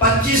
25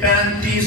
35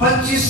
25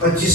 25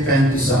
35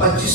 25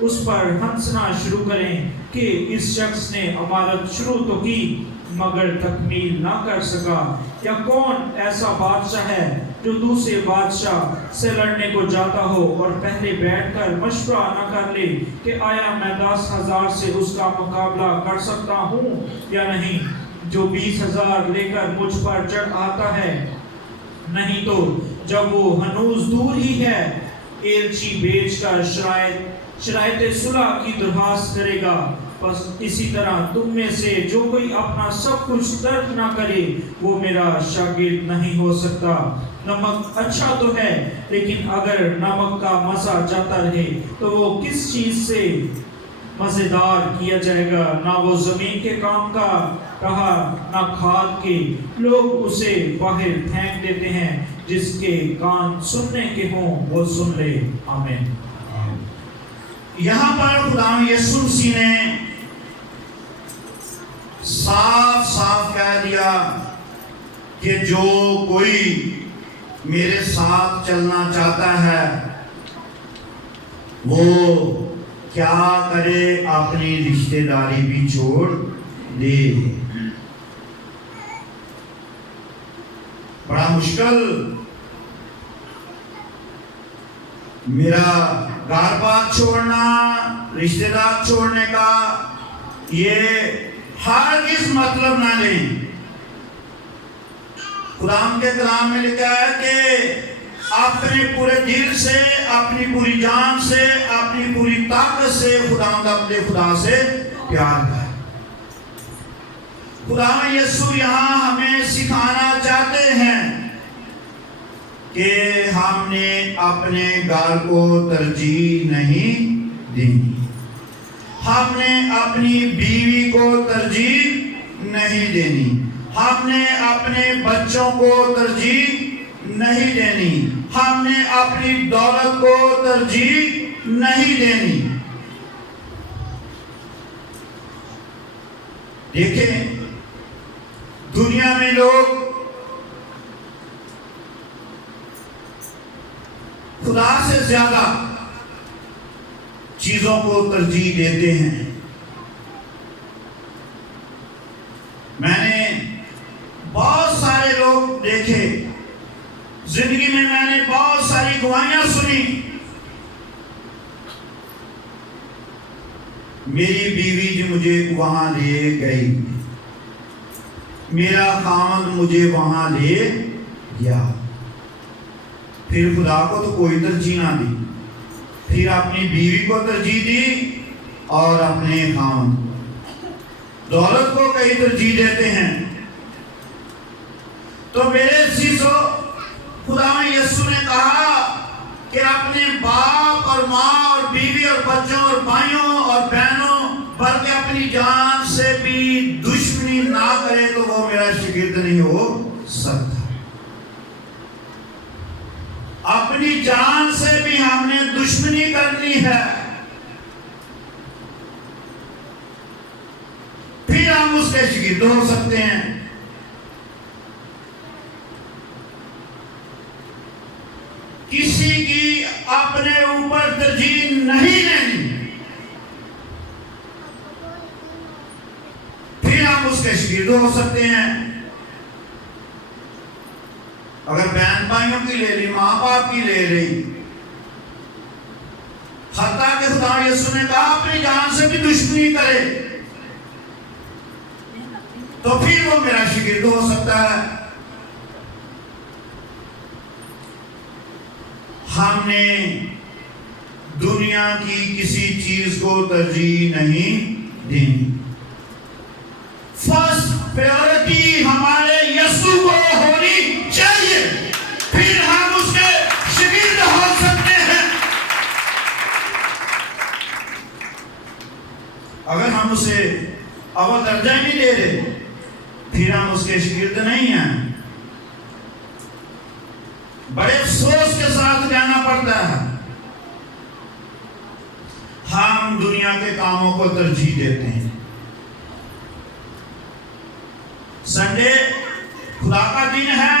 اس پر ہنسنا شروع کریں کہ اس شخص نے عمارت شروع تو کی مگر تکمیل نہ کر سکا؟ یا کون ایسا بادشاہ ہے جو دوسرے بادشاہ سے لڑنے کو جاتا ہو اور پہلے بیٹھ کر مشورہ نہ کر لے کہ آیا میں 10,000 سے اس کا مقابلہ کر سکتا ہوں یا نہیں؟ جو 20,000 لے کر مجھ پر چڑھ آتا ہے، نہیں تو جب وہ ہنوز دور ہی ہے ایلچی بھیج کر شرائط صلح کی درخواست کرے گا۔ بس اسی طرح تم میں سے جو کوئی اپنا سب کچھ ترک نہ کرے وہ میرا شاگرد نہیں ہو سکتا۔ نمک اچھا تو ہے لیکن اگر نمک کا مزہ جاتا رہے تو وہ کس چیز سے مزیدار کیا جائے گا؟ نہ وہ زمین کے کام کا رہا نہ کھاد کے، لوگ اسے باہر پھینک دیتے ہیں۔ جس کے کان سننے کے ہوں وہ سن لے۔ آمین۔ یہاں پر خدا یسوع مسیح نے صاف صاف کہہ دیا کہ جو کوئی میرے ساتھ چلنا چاہتا ہے وہ کیا کرے؟ اپنی رشتہ داری بھی چھوڑ دے۔ بڑا مشکل میرا گھر بار چھوڑنا، رشتہ دار چھوڑنے کا، یہ ہرگز مطلب نہ لیں۔ قرآن کے کلام میں لکھا ہے کہ اپنے پورے دل سے، اپنی پوری جان سے، اپنی پوری طاقت سے اپنے خدا سے پیار کریں۔ خدا یسوع یہاں ہمیں سکھانا چاہتے ہیں کہ ہم نے اپنے گھر کو ترجیح نہیں دینی، ہم نے اپنی بیوی کو ترجیح نہیں دینی، ہم نے اپنے بچوں کو ترجیح نہیں دینی، ہم نے اپنی دولت کو ترجیح نہیں دینی۔ دیکھیں دنیا میں لوگ خدا سے زیادہ چیزوں کو ترجیح دیتے ہیں۔ میں نے بہت سارے لوگ دیکھے زندگی میں نے بہت ساری گواہیاں سنی۔ میری بیوی جو مجھے وہاں لے گئی، میرا خاوند مجھے وہاں لے گیا، پھر خدا کو تو کوئی ترجیح نہ دی، پھر اپنی بیوی کو ترجیح دی اور اپنے خاوند کو، دولت کو کئی ترجیح دیتے ہیں۔ تو میرے عزیزو، خدا یسوع نے کہا کہ اپنے باپ اور ماں اور بیوی اور بچوں اور بھائیوں اور بہنوں بلکہ اپنی جان سے بھی دشمنی نہ کرے تو وہ میرا شاگرد نہیں ہو سکتا۔ اپنی جان سے بھی ہم نے دشمنی کرنی ہے، پھر ہم اس کے شاگرد ہو سکتے ہیں۔ کسی کی اپنے اوپر ترجیح نہیں لینی، پھر ہم اس کے شاگرد ہو سکتے ہیں۔ اگر بہن بھائیوں کی لے لی، ماں باپ کی لے لی، حتیٰ کہ خدا یسوع نے کہا اپنی جان سے بھی دشمنی کرے تو پھر وہ میرا شاگرد ہو سکتا ہے۔ ہم نے دنیا کی کسی چیز کو ترجیح نہیں دینی۔ فرسٹ پریورٹی ہمارے یسوع کو ہونی چاہیے، پھر ہم اس کے شاگرد ہو سکتے ہیں۔ اگر ہم اسے اول درجہ نہیں دے رہے پھر ہم اس کے شاگرد نہیں ہیں۔ بڑے افسوس کے ساتھ کہنا پڑتا ہے ہم دنیا کے کاموں کو ترجیح دیتے ہیں۔ سنڈے خدا کا دن ہے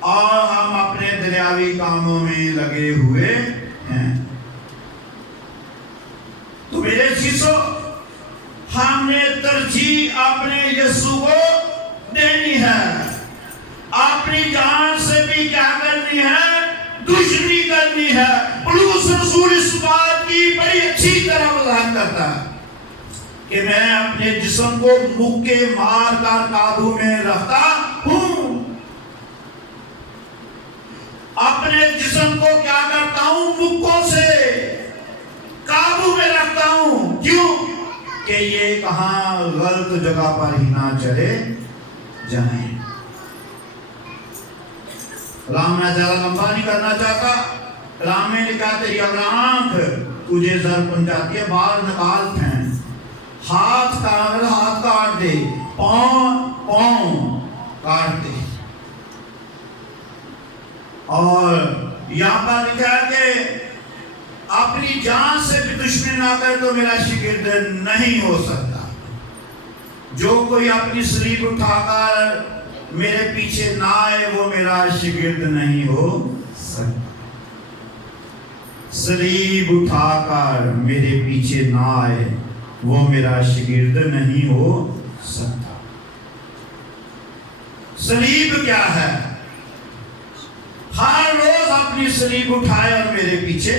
اور ہم اپنے دنیاوی کاموں میں لگے ہوئے ہیں۔ ترجیح اپنے یسوع کو دینی ہے. اپنی جان سے بھی کیا کرنی ہے؟ دشمنی کرنی ہے. پولس رسول اس بات کی بڑی اچھی طرح وضاحت کرتا ہے کہ میں اپنے جسم کو مکے مار کر قابو میں رکھتا ہوں. اپنے جسم کو کیا کرتا ہوں؟ مکوں سے قابو میں رکھتا ہوں. کیوں؟ کہ یہ کہاں غلط جگہ پر ہی نہ چلے جائیں. کلام میں زیادہ لمبا نہیں کرنا چاہتا. کلام میں لکھا تیری اگر آنکھ تجھے زر پہنچاتی ہے بال نکال پھینک. ہاتھ کاٹ دے. پاؤں کاٹ دے. اور یہاں پر لکھا ہے کہ اپنی جان سے بھی دشمنی نہ کر تو میرا شاگرد نہیں ہو سکتا. جو کوئی اپنی صلیب اٹھا کر میرے پیچھے نہ آئے وہ میرا شاگرد نہیں ہو سکتا. صلیب اٹھا کر میرے پیچھے نہ آئے وہ میرا شاگرد نہیں ہو سکتا. صلیب کیا ہے؟ ہر روز اپنی صلیب اٹھائے اور میرے پیچھے.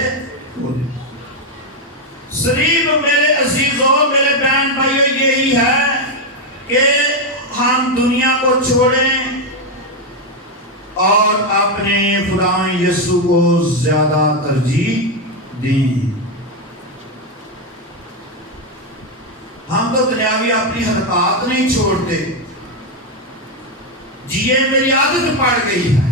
صلیب میرے عزیزوں، میرے بہن بھائیوں، یہی ہے کہ ہم دنیا کو چھوڑیں اور اپنے خدا یسوع کو زیادہ ترجیح دیں. ہم تو دنیاوی اپنی حرکات نہیں چھوڑتے. یہ میری عادت پڑ گئی ہے،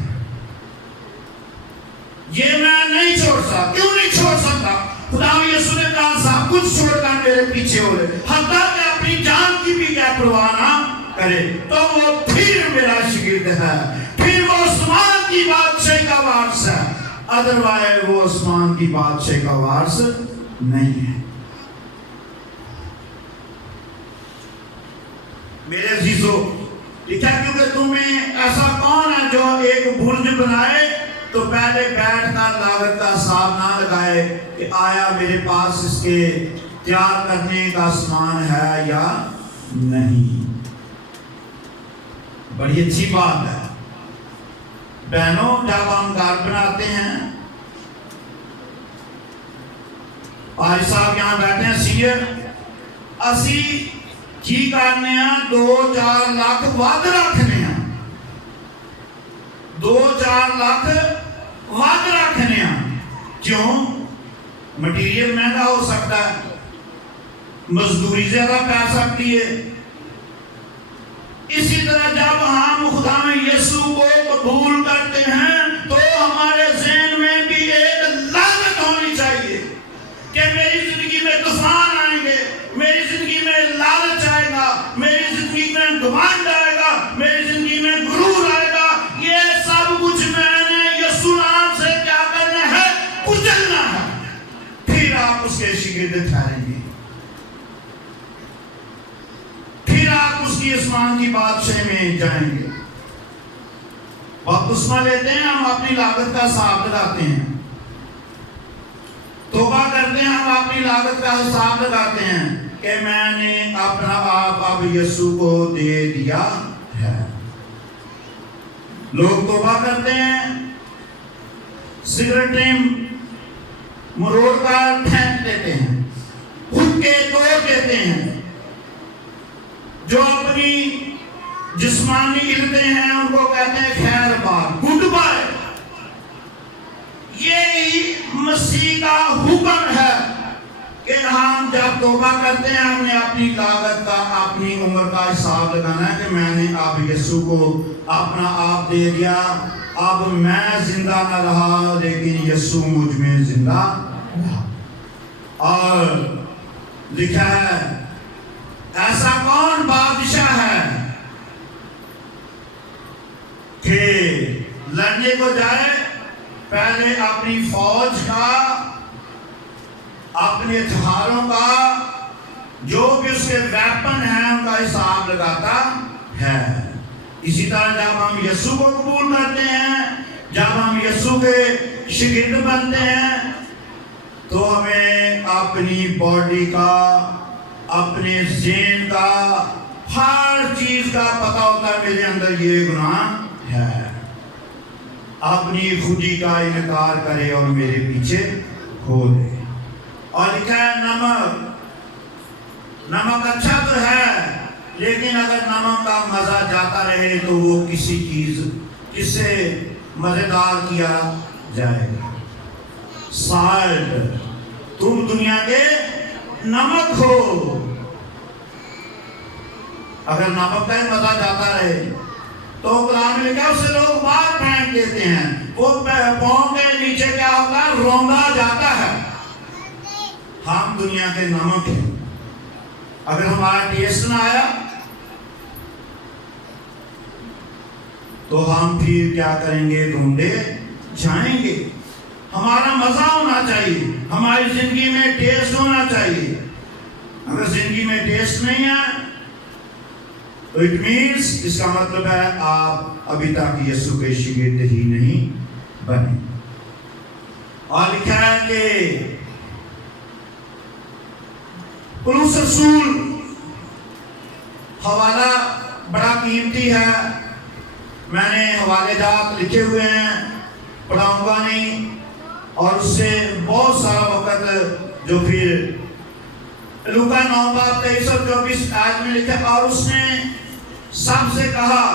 یہ میں نہیں چھوڑ سکتا. کیوں نہیں چھوڑ سکتا؟ خدا یسوع نے کہا سب کچھ چھوڑ کر میرے پیچھے ہو رہے، حتیٰ کہ اپنی جان کی بھی کیا پرواہ نہ کرے تو وہ پھر میرا شاگرد ہے. پھر وہ آسمان کی بادشاہی کا وارث ہے. ادروائز وہ آسمان کی بادشاہی کا وارث نہیں ہے. میرے عزیزو، لکھا کیونکہ تمہیں ایسا کون ہے جو ایک برج بنائے تو پہلے بیٹھ کر لاگت کا حساب نہ لگائے کہ آیا میرے پاس اس کے تیار کرنے کا سامان ہے یا نہیں. بڑی اچھی بات ہے بہنوں. جب ہم گھر بناتے ہیں، پاری صاحب یہاں بیٹھے ہیں سینئر، اسی کی کرنے ہیں 2-4 لاکھ ود رکھنے ہیں. 2-4 لاکھ ود رکھنے ہیں. کیوں؟ مٹیریل مہنگا ہو سکتا ہے، مزدوری زیادہ پہ سکتی ہے. اسی طرح جب ہم خدا یسوع کو قبول کرتے ہیں تو ہمارے ذہن میں بھی ایک لالچ ہونی چاہیے کہ میری زندگی میں طوفان آئیں گے، میری زندگی میں لالچ آئے گا، میری زندگی میں گھمنڈ آئے گا، میری زندگی میں غرور آئے گا. یہ سب کچھ میں نے یسوع نام سے کیا کرنا ہے؟ کچلنا ہے. پھر آپ اس کے شاگرد ٹھہریں گے. پھر آپ اس کی آسمان کی بادشاہی میں جائیں گے. بپتسمہ لیتے ہیں، ہم اپنی لاگت کا حساب لگاتے ہیں. توبہ کرتے ہیں، ہم اپنی لاگت کا حساب لگاتے ہیں کہ میں نے اپنا آپ اب یسوع کو دے دیا ہے. لوگ توبہ کرتے ہیں، سگریٹیں مروڑ کر پھینک دیتے ہیں، حقے توڑ دیتے ہیں. جو اپنی جسمانی علتیں ہیں ان کو کہتے ہیں خیر بات، گڈ بائے. یہی مسیح کا حکم ہے کہ ہم جب توبہ کرتے ہیں ہم نے اپنی لاگت کا، اپنی عمر کا حساب لگانا ہے کہ میں نے اب یسوع کو اپنا آپ دے دیا. اب میں زندہ نہ رہا لیکن یسوع مجھ میں زندہ رہا. اور لکھا ہے ایسا کون بادشاہ ہے کہ لڑنے کو جائے پہلے اپنی فوج کا، اپنے ہتھیاروں کا، جو بھی اس کے ویپن ہیں ان کا حساب لگاتا ہے. اسی طرح جب ہم یسوع کو قبول کرتے ہیں، جب ہم یسوع کے شاگرد بنتے ہیں تو ہمیں اپنی باڈی کا اپنے ذہن کا ہر چیز کا پتہ ہوتا ہے میرے اندر یہ گناہ ہے، اپنی خودی کا انکار کرے اور میرے پیچھے ہو لے۔ اور لکھا ہے نمک اچھا تو ہے، لیکن اگر نمک کا مزہ جاتا رہے تو وہ کسی چیز کس سے مزیدار کیا جائے گا۔ سالٹ، تم دنیا کے نمک ہو، اگر نمک کا ہی مزہ جاتا رہے تو قرآن میں کیا اسے لوگ باہر پھینک دیتے ہیں، وہ پاؤں کے نیچے کیا ہوتا ہے، روندا جاتا ہے۔ ہم دنیا کے نمک ہیں، اگر ہمارا ٹیسٹ نہ آیا تو ہم پھر کیا کریں گے، ڈھونڈے جائیں گے۔ ہمارا مزہ ہونا چاہیے، ہماری زندگی میں ٹیسٹ ہونا چاہیے۔ اگر زندگی میں ٹیسٹ نہیں ہے تو اٹ مینس، اس کا مطلب ہے آپ ابھی تک یسوع کے شاگرد ہی نہیں بنے۔ اور لکھا ہے کہ پولس رسول، حوالہ بڑا قیمتی ہے، میں نے حوالے جات لکھے ہوئے ہیں، پڑھاؤں گا نہیں، اور اس سے بہت سارا وقت جو پھر لوکا 9:23-24 آیت میں لکھا، اور اس نے سب سے کہا،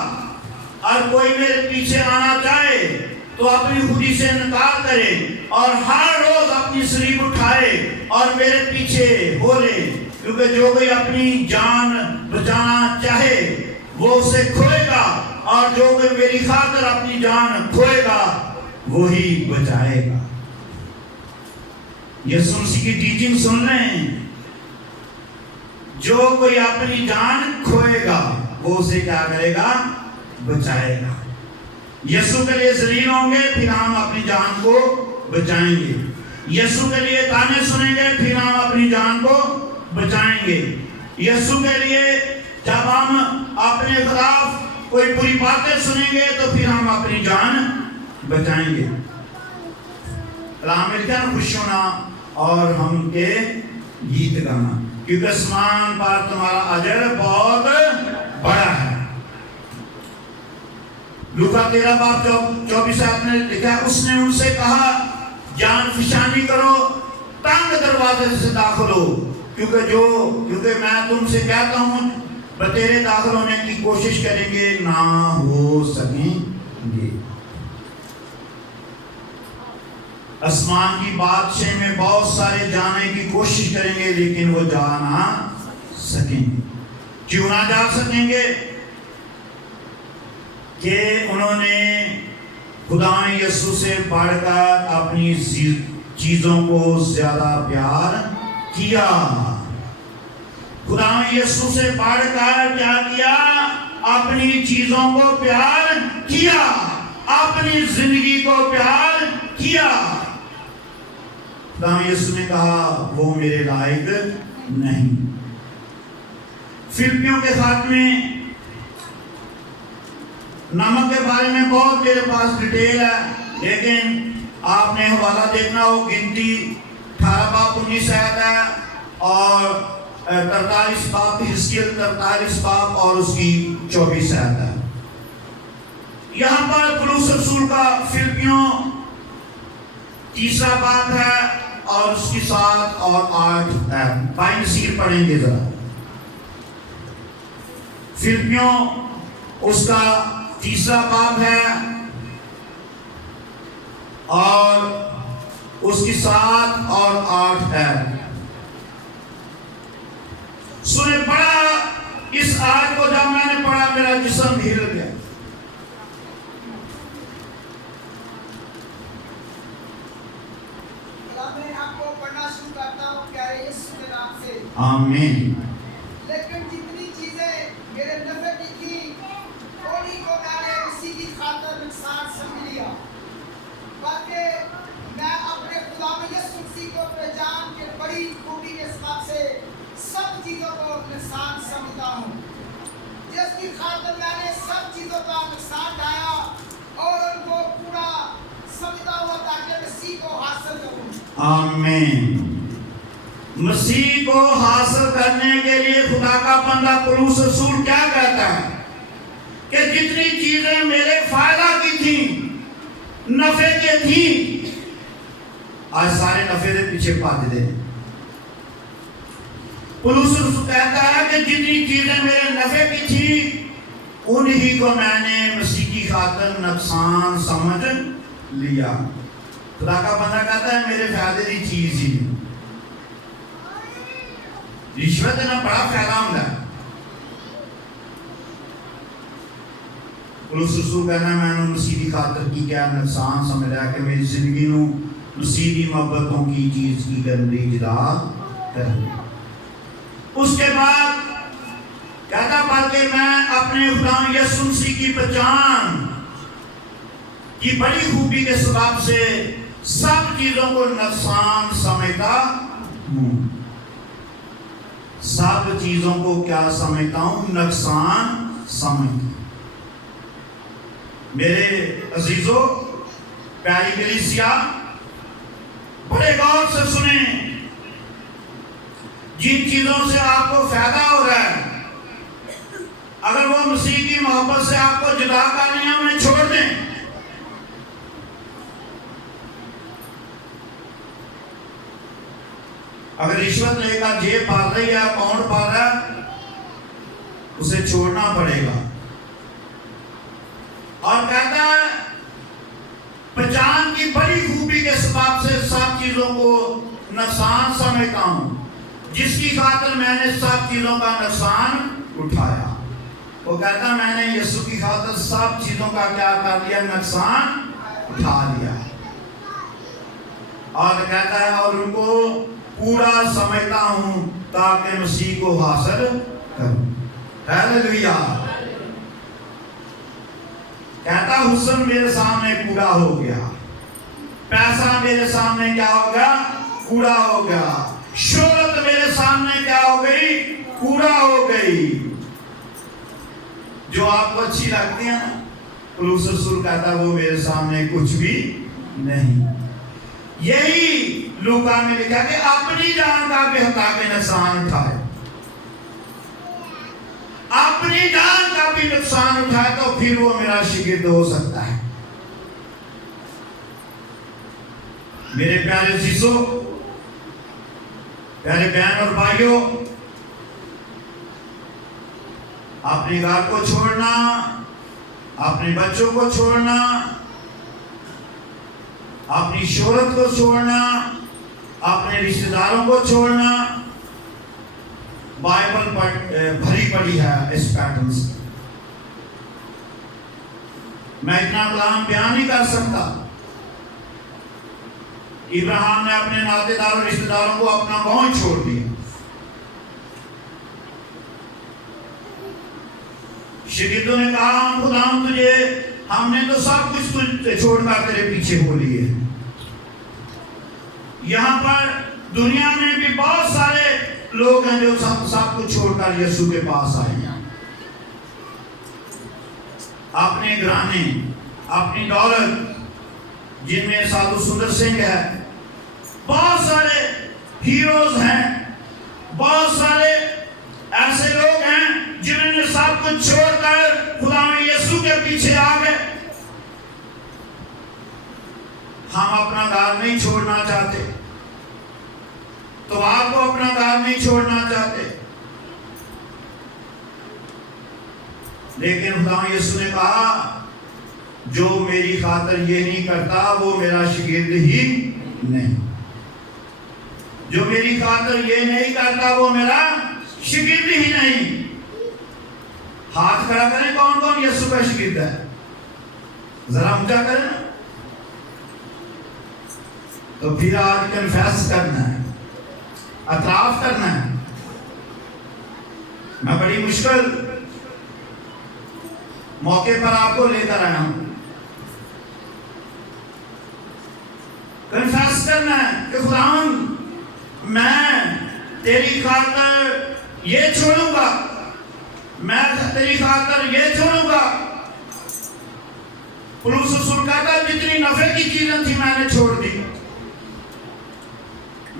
اور کوئی میرے پیچھے آنا چاہے تو اپنی خودی سے انکار کرے اور ہر روز اپنی صلیب اٹھائے اور میرے پیچھے ہو لے، کیونکہ جو کوئی اپنی جان بچانا چاہے وہ اسے کھوئے گا، اور جو کوئی میری خاطر اپنی جان کھوئے گا وہی بچائے گا۔ یسوع مسیح کی ٹیچنگ سن رہے ہیں، جو کوئی اپنی جان کھوئے گا وہ اسے کیا کرے گا، بچائے گا۔ یسوع کے لیے ذلیل ہوں گے، پھر ہم اپنی جان کو بچائیں گے۔ یسوع کے لیے تانے سنیں گے، پھر ہم اپنی جان کو بچائیں گے۔ یسوع کے لیے جب ہم اپنے خلاف کوئی بری باتیں سنیں گے تو پھر ہم اپنی جان بچائیں گے۔ کلام میں لکھا ہے، خوش ہونا اور ہم کے گیت گانا، کیونکہ آسمان پر تمہارا اجر بہت بڑا ہے۔ لوکا 13:24 آیت میں لکھا ہے، اس نے ان سے کہا، جان فشانی کرو، تنگ دروازے سے داخل ہو، کیونکہ میں تم سے کہتا ہوں بتیرے داخل ہونے کی کوشش کریں گے، نہ ہو سکیں گے۔ آسمان کی بادشاہ میں بہت سارے جانے کی کوشش کریں گے، لیکن وہ جا نہ سکیں گے۔ کیوں نہ جا سکیں گے؟ کہ انہوں نے خدا یسوع سے بڑھ کر اپنی چیزوں کو زیادہ پیار کیا۔ خدا یسوع سے بڑھ کر کیا کیا؟ اپنی چیزوں کو پیار کیا، اپنی زندگی کو پیار کیا۔ خدا یسوع نے کہا وہ میرے لائق نہیں۔ فلپیوں کے خط میں نمک کے بارے میں بہت میرے پاس ڈیٹیل ہے، لیکن آپ نے حوالہ دیکھنا ہو، گنتی 18:19 آیت ہے، اور 43 باب، حزقیل 43 باب اور اس کی 24 آیت ہے۔ یہاں پر پولس رسول کا فلپیوں 3 باب ہے اور اس کی 7 اور 8 ہے۔ بھائی نصیر پڑھیں گے ذرا۔ فلپیوں اس کا 3 باب ہے اور اس کی 7 اور 8 ہے۔ سنے پڑھا، اس آیت کو جب میں نے پڑھا میرا جسم ہل گیا۔ میں آپ کو پڑھنا شروع کرتا ہوں پیارے یسوع کے نام سے، آمین۔ لیکن جتنی چیزیں میرے نفع کی تھی، تھوڑی کو میں نے اسی کی خاطر نقصان سمجھ لیا، بلکہ میں اپنے خدا یسوع مسیح کو پہچان کے بڑی خوبی کے ساتھ سے سب چیزوں کو نقصان سمجھتا ہوں، جس کی خاطر میں نے سب چیزوں کا نقصان ڈایا اور ان کو پورا سمجھتا ہوا تاکہ مسیح کو حاصل کروں۔ آمین۔ مسیح کو حاصل کرنے کے لیے خدا کا بندہ پولس رسول کیا کہتا ہے کہ جتنی چیزیں میرے فائدہ کی تھیں، نفع کے تھیں، آج سارے نفع کے پیچھے پاتے دے۔ پولس رسول کہتا ہے کہ جتنی چیزیں میرے نفع کی تھیں انہی کو میں نے مسیح کی خاطر نقصان سمجھ لیا۔ خدا کا بندہ کہتا ہے میرے فائدے کی چیز ہی رشوت دینا بڑا فائدہ ہوتا ہے۔ پولس رسول کہنا ہے میں نے مسیح کی خاطر کی کیا نقصان سمجھ لیا کہ میری زندگی نو مسیح کی محبتوں کی چیز کی گندی جدا کر۔ اس کے بعد کہتا بلکہ میں اپنے خدا یسوع مسیح کی پہچان کی بڑی خوبی کے سبب سے سب چیزوں کو نقصان سمجھتا ہوں۔ سب چیزوں کو کیا سمجھتا ہوں؟ نقصان سمجھتا ہوں۔ میرے عزیزو، پیاری کلیسیا، بڑے غور سے سنیں، جن چیزوں سے آپ کو فائدہ ہو رہا ہے اگر وہ مسیح کی محبت سے آپ کو جدا کرنی ہے انہیں چھوڑ دیں۔ اگر رشوت لے کر جیب بھر رہی ہے، اکاؤنٹ بھر رہا ہے، اسے چھوڑنا پڑے گا۔ اور کہتا ہے پہچان کی بڑی خوبی کے سبب سے سب چیزوں کو نقصان سمجھتا ہوں، جس کی خاطر میں نے سب چیزوں کا نقصان اٹھایا۔ وہ کہتا ہے میں نے یسوع کی خاطر سب چیزوں کا کیا کر لیا؟ نقصان اٹھا لیا۔ اور کہتا ہے اور ان کو پورا سمجھتا ہوں تاکہ مسیح کو حاصل کروں۔ ہیلیلویا۔ کہتا حسن میرے سامنے پورا ہو گیا، پیسہ میرے سامنے کیا ہو گیا؟ پورا ہو گیا، شہرت میرے سامنے کیا ہو گئی؟ پورا ہو گئی۔ جو آپ کو اچھی لگتی ہیں پولس رسول کہتا وہ میرے سامنے کچھ بھی نہیں۔ یہی لوکا میں لکھا کہ اپنی جان کا بھی ہتا کے نقصان اٹھائے، اپنی جان کا بھی نقصان اٹھائے تو پھر وہ میرا شاگرد ہو سکتا ہے۔ میرے پیارے عزیزو، پیارے بہن اور بھائیوں، اپنے گھر کو چھوڑنا، اپنے بچوں کو چھوڑنا، اپنی شہرت کو چھوڑنا، اپنے رشتہ داروں کو چھوڑنا، بائبل بھری پڑی ہے اس پیٹرن سے۔ میں اتنا کلام بیان نہیں کر سکتا۔ ابراہیم نے اپنے ناطے دار اور رشتہ داروں کو اپنا گاؤں چھوڑ دیا۔ شاگردوں نے کہا خداوند تجھے ہم نے تو سب کچھ تجھے چھوڑ کر تیرے پیچھے ہو لیے۔ یہاں پر دنیا میں بھی بہت سارے لوگ ہیں جو سب کچھ چھوڑ کر یسوع کے پاس آئے ہیں، اپنے گھرانے، اپنی دولت، جن میں سادھو سندر سنگھ ہے، بہت سارے ہیروز ہیں، بہت سارے ایسے لوگ ہیں جنہوں نے سب کچھ چھوڑ کر خدا یسوع کے پیچھے آ گئے۔ ہم اپنا گھر نہیں چھوڑنا چاہتے، تو آپ کو اپنا گھر نہیں چھوڑنا چاہتے، لیکن خدا یسوع نے کہا جو میری خاطر یہ نہیں کرتا وہ میرا شاگرد ہی نہیں، جو میری خاطر یہ نہیں کرتا وہ میرا شاگرد ہی نہیں۔ ہاتھ کھڑا کریں کون کون یسوع کا شاگرد ہے، ذرا اونچا کریں۔ تو پھر آج کنفیس کرنا ہے، اعتراف کرنا ہے۔ میں بڑی مشکل موقع پر آپ کو لے کر آیا ہوں۔ کنفیس کرنا ہے کہ خداوند میں تیری خاطر یہ چھوڑوں گا، میں تیری خاطر یہ چھوڑوں گا۔ پولس رسول کہتا جتنی نفع کی چیزیں تھی میں نے چھوڑ دی،